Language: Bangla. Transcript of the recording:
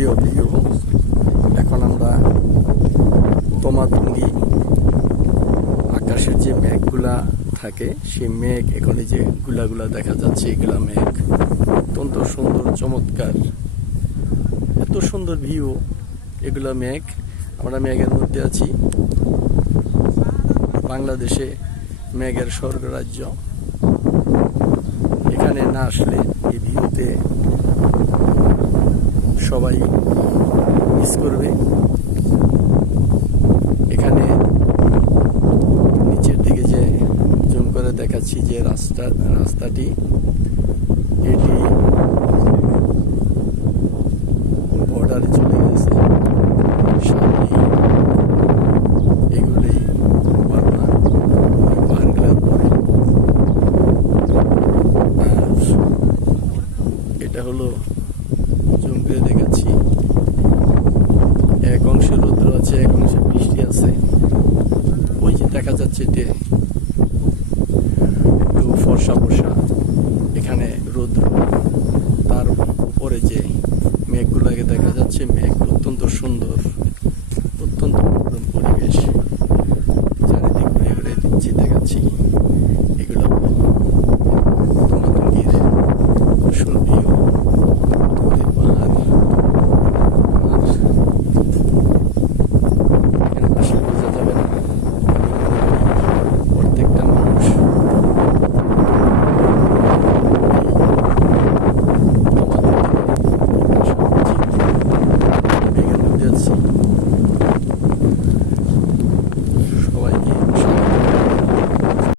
প্রিয় ভিউ এখন আমরা তোমাতুঙ্গি আকাশের যে মেঘগুলা থাকে, সেই মেঘ এখানে যে গুলাগুলা দেখা যাচ্ছে, এগুলা মেঘ। অত্যন্ত সুন্দর, চমৎকার। এত সুন্দর ভিউ এগুলা মেঘ। আমরা মেঘের মধ্যে আছি। বাংলাদেশে মেঘের স্বর্গরাজ্য। এখানে না আসলে এই ভিউতে সবাই মিস করবে। এখানে নিচের দিকে যে জুম করে দেখাচ্ছি যে রাস্তা, রাস্তাটি, এটি বর্ডারে চলে গেছে। সামনে এটা হলো জুম করে দেখাচ্ছি রৌদ্র এখন সে বৃষ্টি আছে। ওই যে দেখা যাচ্ছে যে একটু ফর্সা বর্ষা এখানে রোদ তার উপরে যে মেঘগুলোকে দেখা যাচ্ছে, মেঘ অত্যন্ত সুন্দর।